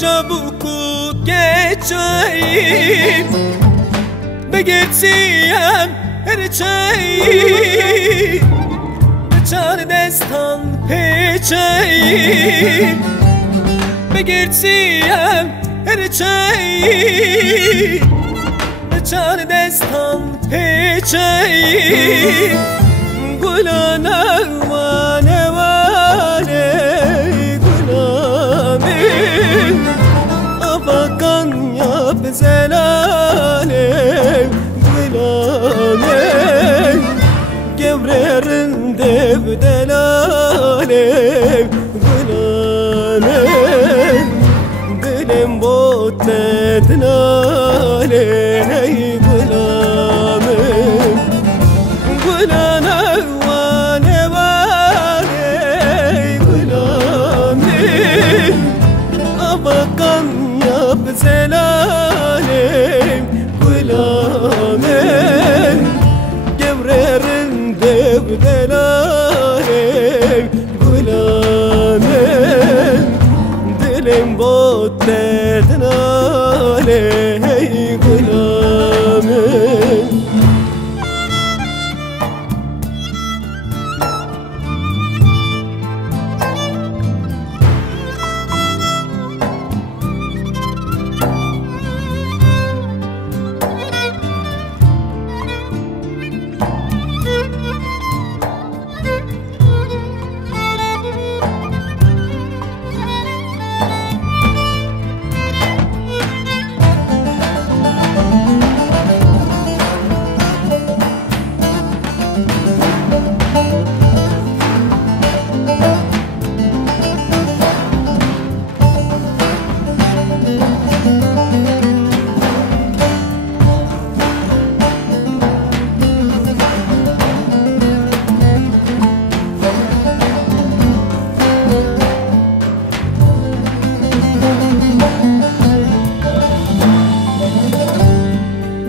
şabuku geçeyim, بگرچیم هرچی به چار دستان پیچیم، بگرچیم هرچی به چار دستان پیچیم. گلان وانه وانه گلامیم، آباکان یا بزلالیم گلامیم، گوررنده بدلالیم گلامیم، دلم بود ندنالیم گلامیم. گلان وانه وانه گلامیم، آباکان یا بزلالیم گلامیم، گوررنده بدلالیم گلامیم، دلم بود ندنالیم گلامیم.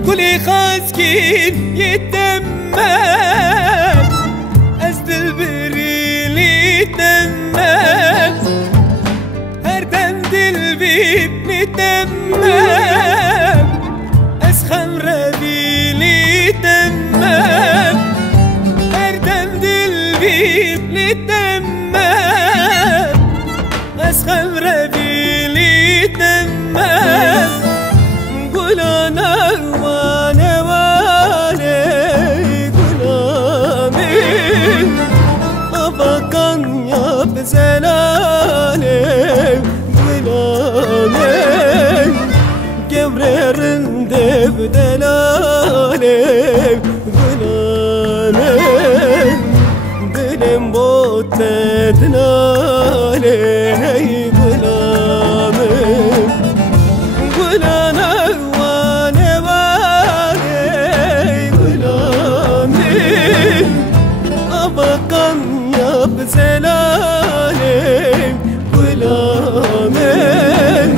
گلی خازگین یتمم، از دل بریلیتمم، هر دم دل بیبنیتمم، از خمر بیلیتمم، هر دم دل بیبنیتمم، از خمر بیلیتمم. گلان وانه وانه گلامیم، آباکان یا بزلالیم گلامیم، گوررنده بدلالیم گلامیم، دلم بود ندنالیم گلامیم. گلان وانه وانه گلامیم، آباکان یا بزلالیم گلامیم،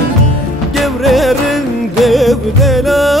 گوررنده بدلالیم